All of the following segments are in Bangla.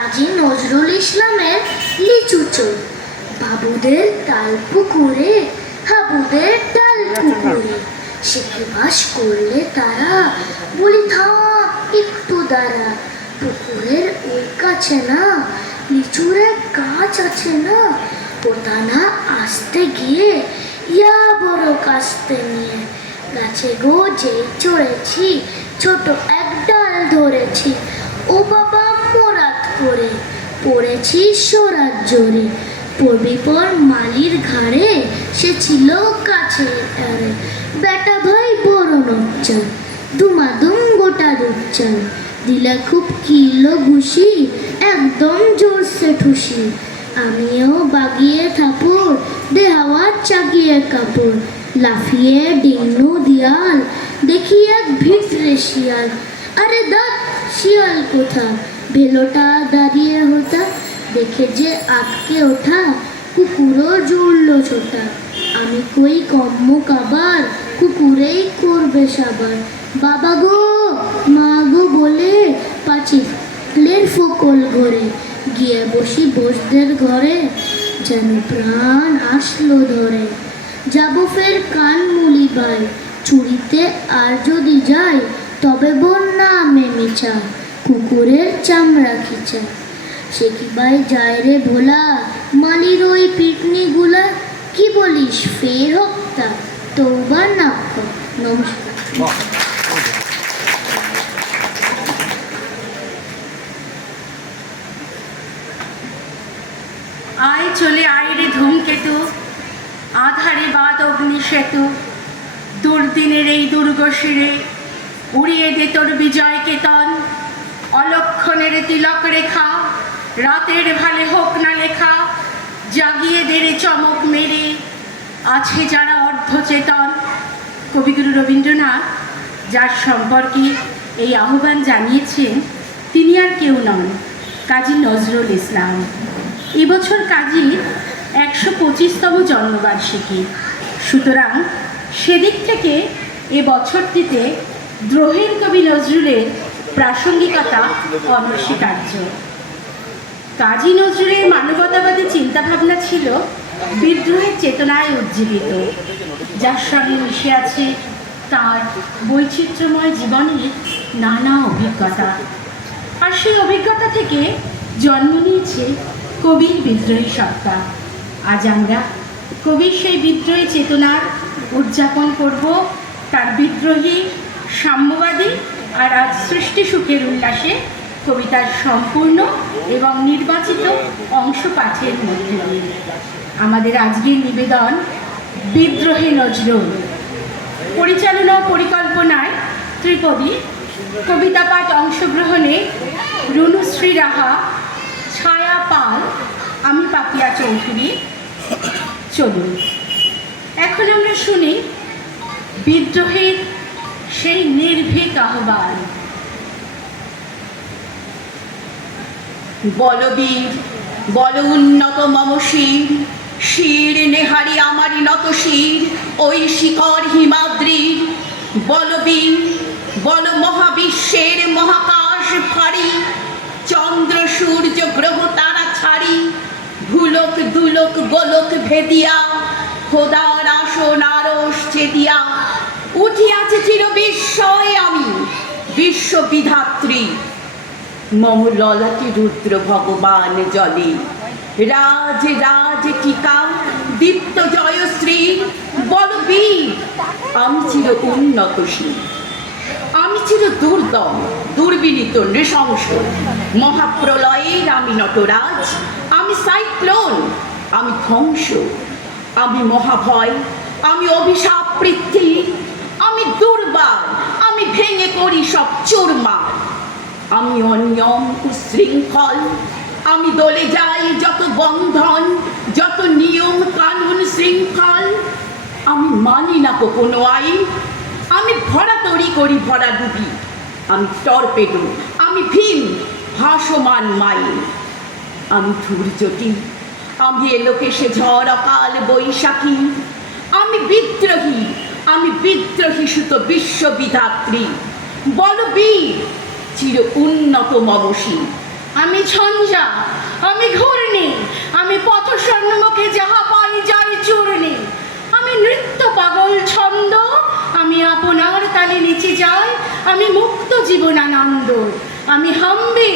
কাজী নজরুল ইসলামের লিচু চোর। বাবুদের তাল পুকুরে, হাবুদের ডাল পুকুরে, শিখে বাস করলে তারা, বলি থাম একটু দাঁড়া। পুকুরের ওই কাছে না লিচুর এক গাছ আছে না, ওটা না আসতে গিয়ে ইয়া বড় কাস্তে নিয়ে, গাছে গো যেই চড়েছি ছোট এক ডাল ধরেছি, ও বাবা মোরাত করে পড়েছি সোরার জোরে। পড়বি পর মালির ঘাড়ে, সে ছিল কাছে আরে, বেটা ভাই বড় নচ্চার, দুমাদুম গোটা দুচ্চার, দিলা খুব কিলো ঘুষি একদম জোরসে ঠুসি। আমিও বাগিয়ে থাপুর দেহাওয়া চাগিয়ে কাপড়, লাফিয়ে ডিঙ্গু দিয়াল দেখি এক ভিতরে শিয়াল। আরে দাঁত শিয়াল কোথা, ভেলোটা দাঁড়িয়ে হতা, দেখে যে আটকে ওঠা কুকুরও জুড়লো ছোটা। আমি কই কম্ম কাবার, কুকুরেই করবে সাবার। বাবা গো মা গো বলে পাঁচিলের ফোকল ঘরে, গিয়ে বসি বসদের ঘরে, যেন প্রাণ আসলো ধরে। যাবো ফের কান মুলি বাই, চুরিতে আর যদি যাই, তবে বন্যা মেমিচা কুকুরের চামড়া খিচা। সে কি বাই যায় রে ভোলা, মালির ওই পিটনি গুলা, কি বলিস ফের হত্যা, তৌবা না। নমস্কার। আয় চলে আয় রে ধূমকেতু, আধারে বাদ অগ্নি সেতু, দুর্দিনের এই দুর্গশিরে উড়িয়ে দে তোর বিজয় কেতন। অলক্ষণের তিলক রেখা, রাতের ভালে হোক না লেখা, জাগিয়ে দে রে চমক মেরে, আছে যারা অর্ধচেতন। কবিগুরু রবীন্দ্রনাথ যার সম্পর্কে এই আহ্বান জানিয়েছেন, তিনি আর কেউ নন, কাজী নজরুল ইসলাম। এবছর কাজীর 125তম জন্মবার্ষিকী, সুতরাং সেদিক থেকে এ বছরটিতে দ্রোহের কবি নজরুলের প্রাসঙ্গিকতা অনস্বীকার্য। কাজী নজরুলের মানবতাবাদী চিন্তাভাবনা ছিল বিদ্রোহের চেতনায় উজ্জীবিত, যার সঙ্গে মিশে আছে তার বৈচিত্র্যময় জীবনের নানা অভিজ্ঞতা। আর সেই অভিজ্ঞতা থেকে জন্ম নিয়েছে কবির বিদ্রোহী সত্তা। আজ আমরা কবির সেই বিদ্রোহী চেতনার উদযাপন করব, তার বিদ্রোহী সাম্যবাদী আর আজ সৃষ্টি সুখের উল্লাসে কবিতার সম্পূর্ণ এবং নির্বাচিত অংশ পাঠের মধ্যে দিয়ে। আমাদের আজকের নিবেদন বিদ্রোহী নজরুল। পরিচালনা ও পরিকল্পনায় ত্রিপদী, কবিতা পাঠ অংশগ্রহণে রুনুশ্রী রাহা, ছায়া পাল, আমি পাপিয়া চৌধুরী। চলুন এখন আমরা শুনি বিদ্রোহের সেই নির্ভীক আহ্বান। বলবীর বল উন্নত মম শির, শির নেহারি আমারি নত শির ওই শিখর হিমাদ্রির। বলবীর বল মহাবিশ্বের মহাকাশ ফাড়ি, চন্দ্র সূর্য গ্রহ তারা ছাড়ি, ভুলক দুলক গোলক ভেদিয়া, খোদার আসন আরশ চেদিয়া, উঠিয়াছে চির বিস্ময় আমি বিশ্ববিধাত্রী। মম ললাটে রুদ্র ভগবান জলে, রাজ রাজ টিকা দীপ্ত জয়শ্রী। বলবীর আমি চির উন্নতশীল, আমি চির দুর্দম দুর্বিনীত নৃশংস, মহাপ্রলয়ের আমি নটরাজ, আমি সাইক্লোন, আমি ধ্বংস, আমি মহাভয়, আমি অভিশাপ পৃথ্বী, আমি দুর্বার, আমি ভেঙে করি সব চুরমার। আমি অনিয়ম উশৃঙ্খল, আমি দলে যাই যত বন্ধন, যত নিয়ম কানুন শৃঙ্খল। আমি মানি না কোনো আইন, আমি ভরা তরি করি ভরা ডুবি, আমি টর্পেডো, আমি ভীম ভাসমান মাইল। আমি ধূর্যটি, আমি এলোকেশে ঝড় অকাল বৈশাখী। আমি বিদ্রোহী সুত বিশ্ববিধাত্রী। বলবীর চির উন্নত মমশী, আমি ঝঞ্ঝা, আমি ঘূর্ণি, আমি পথ স্বর্ণমুখে যাহা পাই যাই চূর্ণি। আমি নৃত্য পাগল ছন্দ, আমি আপনার তালে নিচে যাই, আমি মুক্ত জীবনানন্দ। আমি হাম্বি,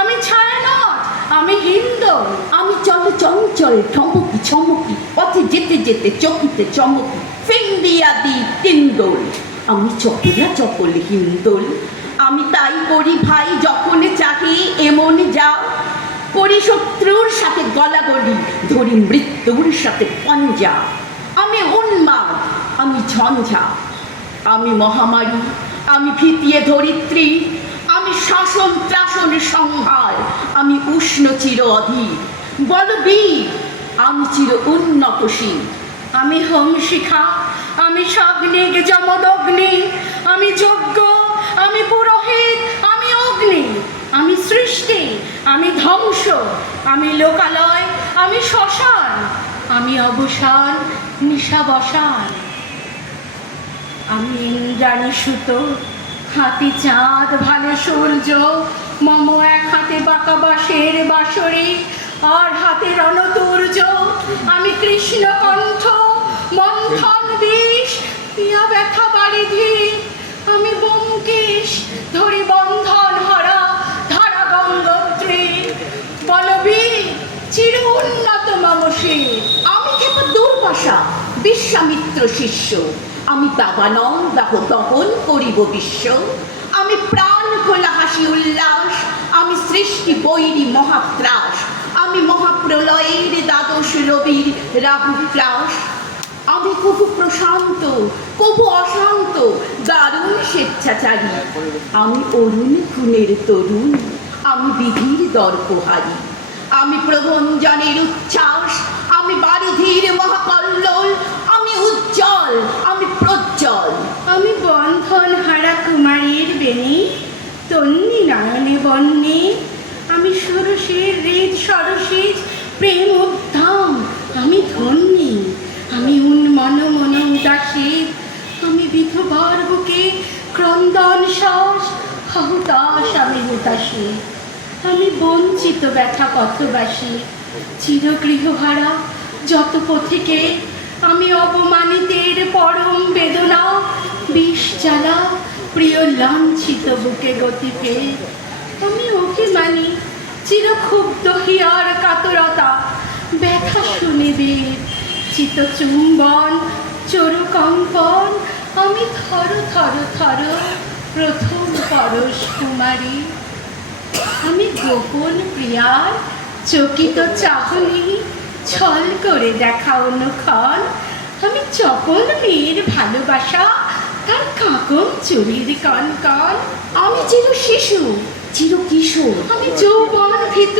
আমি ছায়ানট, আমি হিন্দোল। আমি চল চঞ্চল ঠমকি ছমকি, পথে যেতে যেতে চকিতে চমকি, ফিন্দিয়া দি তিন্দোল। আমি চপলা চপল হিন্দোল। আমি তাই করি ভাই যখন চাহি এমন যা, করি শত্রুর সাথে গলাগলি, ধরি মৃত্যুর সাথে পঞ্জা। আমি উন্মাদ, আমি ঝঞ্ঝা, আমি মহামারী, আমি ভিতিয়ে ধরিত্রী, আমি শাসন ত্রাসন সংহার, আমি উষ্ণ চির অধীর বলবীর, আমি চির উন্নতশীল। আমি হোম শিখা, আমি সাগ্নিক যমদগ্নি, আমি যজ্ঞ, আমি পুরোহিত, আমি অগ্নি। আমি সৃষ্টি, আমি ধ্বংস, আমি লোকালয়, আমি শ্মশান, আমি অবসান নিশাবসান। আমি ইন্দ্রাণী সুত, হাতি চাঁদ ভালে সূর্য, মম এক হাতে বাঁকা বাঁশের বাঁশরি, আর হাতে রণতুর্য। আমি কৃষ্ণকণ্ঠ, মন্থন বিষ, পিয়া ব্যথা বারিধি। আমি ব্যোমকেশ, ধরি বন্ধন হরা, ধারা গঙ্গোত্রী। বলবীর, চির উন্নত মম শির। আমি খেপা দুর্বাসা, বিশ্বামিত্র শিষ্য, আমি দাবানল দাহ দহন করিব বিশ্ব। আমি প্রাণ খোলা হাসি উল্লাস, আমি সৃষ্টি বৈরী মহাত্রাস, আমি মহাপ্রলয়ের দ্বাদশ রবির রাহু ত্রাস। আমি কবু প্রশান্ত, কবু অশান্ত, দারুণ স্বেচ্ছাচারী, আমি অরুণ খুনের তরুণ, আমি বিধির দর্পহারী। আমি প্রভঞ্জনের উচ্ছ্বাস, আমি বারিধির মহাকল্লোল, আমি উজ্জ্বল, আমি প্রজ্জ্বল। আমি বন্ধন হারা কুমারীর বেণী, তন্নি নয়নে বন্যে। আমি ষোড়শীর হৃদ সরসীজ প্রেম উদ্ধাম, আমি ধন্যী। আমি উন্মন মন উদাসী, আমি বিধবার বুকে ক্রন্দন শ্বাস, হতাশ আমি হুতাশী। আমি বঞ্চিত ব্যথা পথবাসী, চিরগৃহহারা যত পথিকে। আমি অপমানিতের পরম বেদনা, বিষ জ্বালা প্রিয় লাঞ্ছিত বুকে গতিপে। আমি অভিমানী, চিরক্ষুব্ধ হিয়ার কাতরতা, ব্যথা শুনিবে চিত চুম্বন চরুকম্পন। আমি থর থর থর প্রথম পরশ কুমারী। আমি গোপন প্রিয়ার চকিত চাহনি, ছল করে দেখা অনুক্ষণ। আমি চপল মেয়ের ভালোবাসা, তার কাকন চুরির কন কন। আমি চির শিশু, চির কিশোর, আমি যৌবন ভীত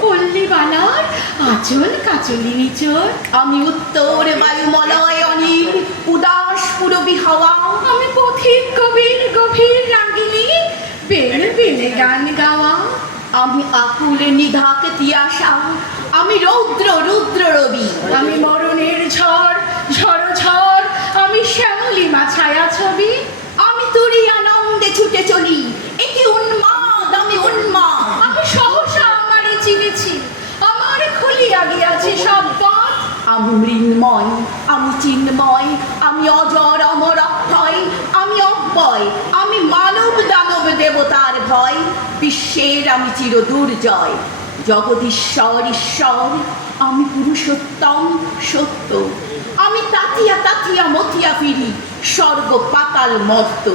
পল্লীবালার আচল কাচলি নিচর। আমি উত্তর বায়ুমলয় অনিল, উদাস পুরবী হাওয়া। আমি পথিক কবির গভীর রাগিনী, বেড়ে বেড়ে গান গাওয়া। আমি আকুল নিধাক তিয়াসা, আমি রৌদ্র রুদ্র রবি। আমি মরণের ঝড় ঝড় ঝড়, আমি শ্যামলিমা ছায়া ছবি। আমি তুরি আনন্দে ছুটে চলি, একে উন্মাদ, আমি উন্মাদ। আমি সহসা আমারে চিনেছি, আমার খুলিয়া গিয়াছে সব পথ। আমি মৃন্ময়, আমি চিন্ময়, আমি অজর অমর অক্ষয়, আমি অব্যয়, আমি মানব দানব দেবতার ভয়। বিশ্বের আমি চির দুর্জয়, জগদীশ্বর ঈশ্বর, আমি পুরুষোত্তম সত্য। আমি তাতিয়া তাতিয়া মতিয়া ফিরি, স্বর্গ পাতাল মর্ত।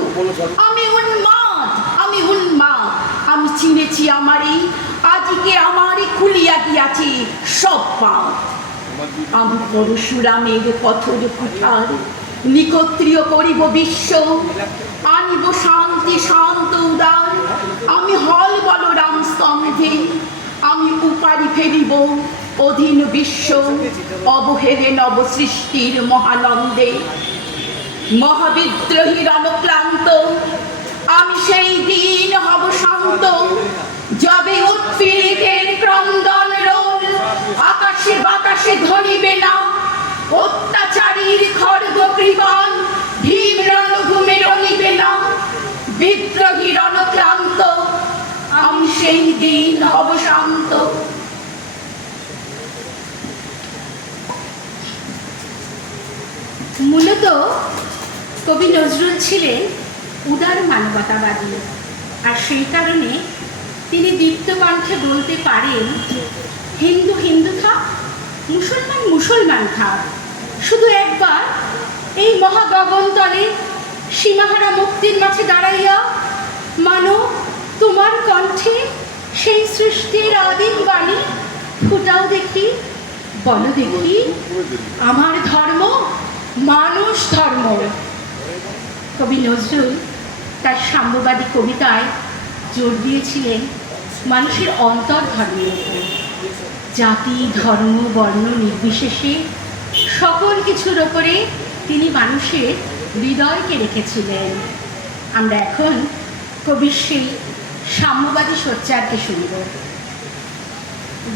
আমি উন্মাদ, আমি উন্মাদ, আমি চিনেছি আমারই, আজকে আমারই খুলিয়া গিয়াছে সব পাপ। আমি পরশুরামের কঠোর কুঠার, নিকত্রিয় করিব বিশ্ব, আনিব শান্তি শান্ত উদার। আমি হল বলরাম স্তম্ভে, আমি উপারি ফেরিব অধীন বিশ্ব, অবহেলে নব সৃষ্টির মহানন্দে। মহাবিদ্রোহী রণক্লান্ত, আমি সেই দিন হব শান্ত, যবে উৎপীড়িতের ক্রন্দন রোল আকাশে বাতাসে ধরিবে না। অত্যাচারীর খড়গ কৃপান ভীম রণভূমে রহিবে না। বিদ্রোহী রণক্লান্ত, আমি সেই দিন হব শান্ত। মূলত কবি নজরুল ছিলেন উদার মানবতাবাদী, আর সেই কারণে তিনি দীপ্ত কণ্ঠে বলতে পারেন, হিন্দু হিন্দু থাক, মুসলমান মুসলমান থাক, শুধু একবার এই মহাগগনতলে সীমাহারা মুক্তির মাঝে দাঁড়াইয়া মানো তোমার কণ্ঠে সেই সৃষ্টির আদিম বাণী ফুটাও দেখি, বলো দেখি আমার ধর্ম মানুষ ধর্ম। কবি নজরুল তার সাম্যবাদী কবিতায় জোর দিয়েছিলেন মানুষের অন্তর ধর্মের উপর। জাতি ধর্ম বর্ণ নির্বিশেষে সকল কিছুর ওপরে তিনি মানুষের হৃদয়কে রেখেছিলেন। আমরা এখন কবির সেই সাম্যবাদী সোচ্চারকে শুনব।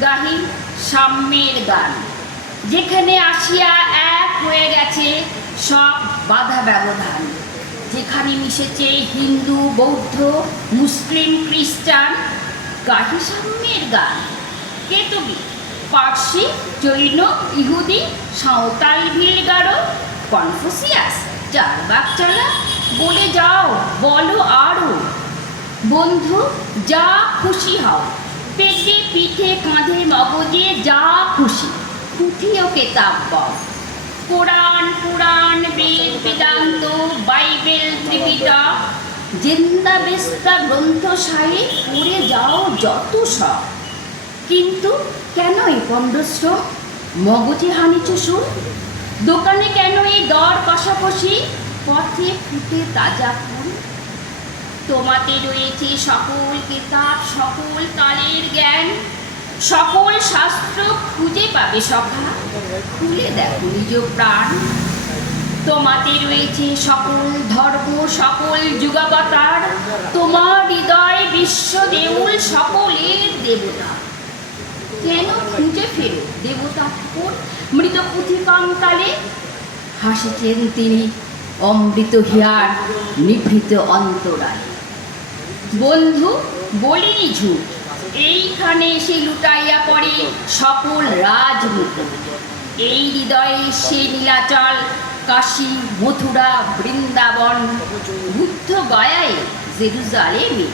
গাহি সাম্যের গান, যেখানে আসিয়া এক হয়ে গেছে সব বাধা ব্যবধান, যেখানে মিশেছে হিন্দু বৌদ্ধ মুসলিম খ্রিস্টান। গাহি সাম্যের গান, কেতবি পার্সি জৈন ইহুদি সাঁওতাল ভিলগারো কনফুসিয়াস চারবাক চালা, বলে যাও বলো আরো বন্ধু যা খুশি হও, পেটে পিঠে কাঁধে মগজে যা খুশি, পুঁথিও কেতাব বল, কোরআন পুরাণ বেদ বেদান্ত বাইবেল ত্রিপিটক জেন্দা বেস্তা গ্রন্থ সাহেব পড়ে যাও যত সব। কিন্তু কেন এই পণ্ডশ্রম, মগজে হানিছ সুর, দোকানে কেন এই দর কষাকষি, পথে ফুটে তাজা ফুল। তোমাতে রয়েছে সকল কিতাব সকল কালের জ্ঞান, সকল শাস্ত্র খুঁজে পাবে সখা, খুলে দেখো নিজ প্রাণ। তোমাতে রয়েছে সকল ধর্ম সকল যুগাবতার, তোমার হৃদয় বিশ্ব দেউল সকলের দেবতা। কেন খুঁজে ফেরো দেবতা ঠাকুর মৃত পুঁথিকঙ্কালে, হাসিছেন তিনি অমৃত হিয়ার নিভৃত অন্তরায়। বন্ধু বলিনি ঝুট, এইখানে এসে লুটাইয়া পড়ে সকল রাজমুকুট। এই হৃদয়ে সে নীলাচল কাশী মথুরা বৃন্দাবন, বুদ্ধ গয়ায় জেরুজালেমে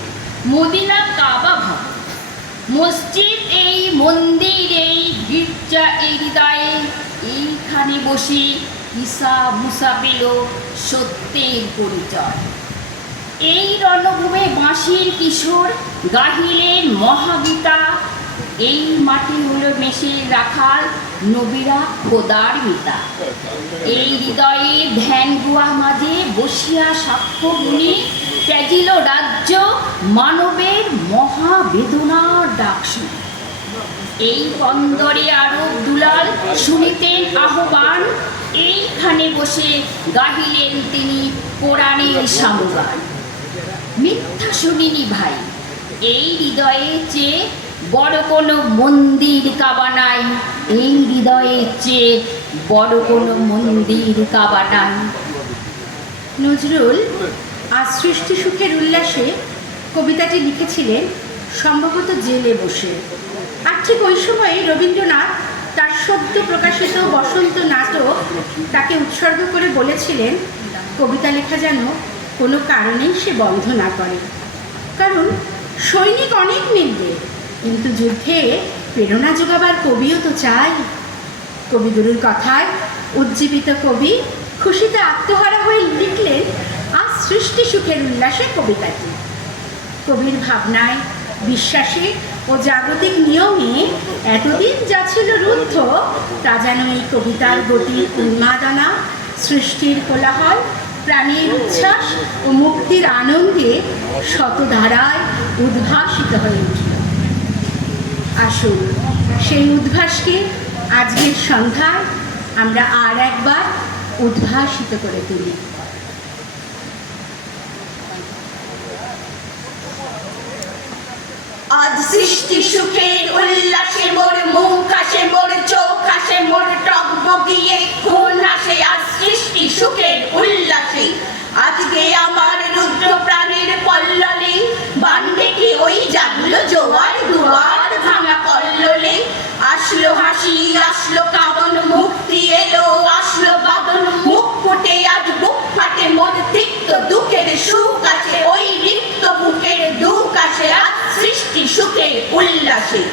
মদিনা কাবা ভবন, মসজিদ এই মন্দির এই গির্জা এই হৃদয়ে, এইখানে বসে ঈসা মুসা পেল সত্যের পরিচয়। এই রণভূমে বাঁশির কিশোর গাহিলেন মহাগীতা, এই মাটি হলো মেষের রাখাল নবীরা খোদার মিতা। এই হৃদয়ে ধ্যান গুয়া মাঝে বসিয়া সাক্ষ্য গুণে ত্যাজিল রাজ্য মানবের মহাবেদনার ডাক শুনে। এই বন্দরে আরব দুলাল শুনিতেন আহ্বান, এইখানে বসে গাহিলেন তিনি কোরআনের সামগান। মিথ্যা শুনিনি ভাই, এই হৃদয়ে চেয়ে বড় কোনো মন্দির কাবা নাই, এই হৃদয়ে চেয়ে বড় কোনো মন্দির কাবা নাই। নজরুল আজ সৃষ্টি সুখের উল্লাসে কবিতাটি লিখেছিলেন সম্ভবত জেলে বসে। আর ঠিক ওই সময়ে রবীন্দ্রনাথ তার সদ্য প্রকাশিত বসন্ত নাটক তাকে উৎসর্গ করে বলেছিলেন, কবিতা লেখা যেন কোনো কারণেই সে বন্ধ না করে, কারণ সৈনিক অনেক মিলবে, কিন্তু যুদ্ধে প্রেরণা যোগাবার কবিও তো চাই। কবিগুরুর কথায় উজ্জীবিত কবি খুশিতে আত্মহারা হয়ে লিখলেন আজ সৃষ্টি সুখের উল্লাসে কবিতাটি। কবির ভাবনায় বিশ্বাসে ও জাগতিক নিয়মে এতদিন যা ছিল রুদ্ধ, তা যেন এই কবিতার গতির উন্মাদনা, সৃষ্টির কোলাহল, প্রাণের উচ্ছ্বাস ও মুক্তির আনন্দে শতধারায় উদ্ভাসিত হয়ে উঠল। আসুন সেই উদ্ভাসকে আজকের সন্ধ্যায় আমরা আর একবার উদ্ভাসিত করে তুলি। আজ সৃষ্টি সুখের উল্লাসে মোর মুখ আসে, মোর চোখ আসে, মোর টকবগিয়ে খুন আসে। আজ সৃষ্টি সুখের উল্লাসে আজকে আমার রুদ্র প্রাণের পল্ললে বানবে কি ওই জাগলো জোয়ার দুয়ার। আসলো হাসি আসলো কাঁদন মুক্তি এলো আসলো বাদন মুখ ফুটে আজ বুক ফাটে মন তিক্ত দুঃখের সুখ আছে ওই রিক্ত বুকের দুঃখ আছে আজ সৃষ্টি সুখে উল্লাসে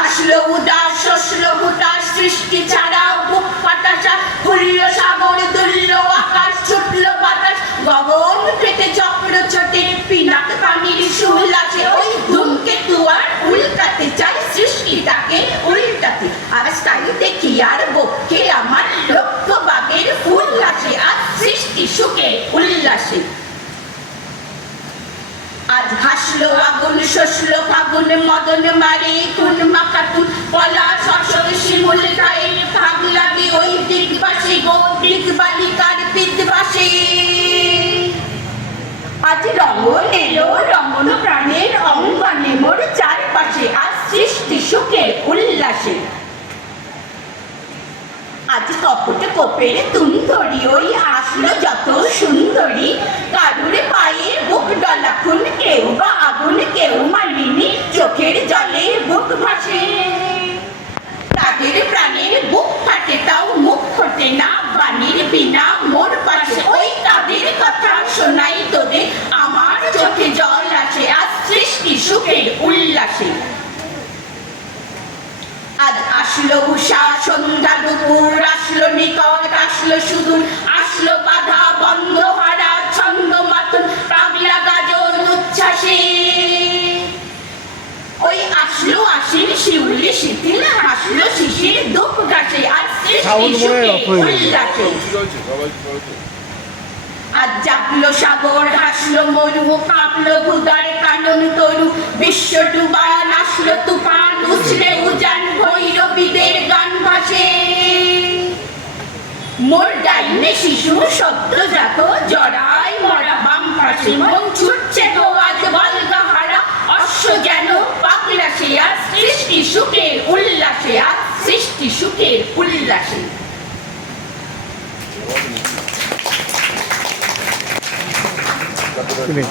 আসলো উদাস শসলো হুতাশ সৃষ্টি ছাড়া বুক ফাটাসা খুলল সাগর দুলল আকাশ ছুটল বাতাস গগন পেটে চক্র ছোটে পিনাক পানির সুল্লাসে ওই ধূমকেতু আর উল্টাতে চাই সৃষ্টিটাকে উল্টাতে আজ তাই দেখি আর বক্ষে আমার লক্ষ বাগের ফুল আসে আজ সৃষ্টি সুখে উল্লাসে আজ হাসলো আগুন শসলো ফাগুন মদন মারে কোন মাকাতুন পলা শশর শিমুল গায়ে ফাগ লাগে ওই দিক পাশে গো দিক বালিকার পিত পাশে আজ রঙন এলো রমন প্রাণের অঙ্গনে মোর চারপাশে আজ সৃষ্টি সুখের উল্লাসে আজ কপট কোপের তুন্দরি ওই আসলো যত সুন্দরী কারুর পায়ে বুক ডলাখুন কেউ বা আগুন কেউ মালিনী চোখের জলে বুক ভাসে তাদের প্রাণের বুক ফাটে তাও মুখ ফোটে না বাণীর বিনা মোর পাশে ওই তাদের কথা শোনাই তোদের আমার চোখে জল আসে আজ সৃষ্টি সুখের উল্লাসে আজ আসলো উষা সন্ধ্যা দুপুর আসলো নিকট আসলো সুদূর আসলো বাধা বন্ধ হারা ছন্দ মাতন পাগলা গাজন উচ্ছ্বাসে ওই আসলো আশির শিউলি শিথিল আসলো শিশির দুঃখ গাছে আর সৃষ্টি সুখে উল্লাসে আজ জাগলো সাগর হাসলো মরু কাঁপলো ভুদার কানন তরু বিশ্ব ডুবান আসলো তুফান উছলে উজান ভৈরবীদের গান ভাসে মোর ডাইনে শিশু সদ্যজাত জড়াই মরা বাম পাশে মন ছুটছে গো আজ বলগা হারা অশ্ব যেন পাগলা সে আজ সৃষ্টি সুখের উল্লাসে আজ সৃষ্টি সুখের উল্লাসে Ini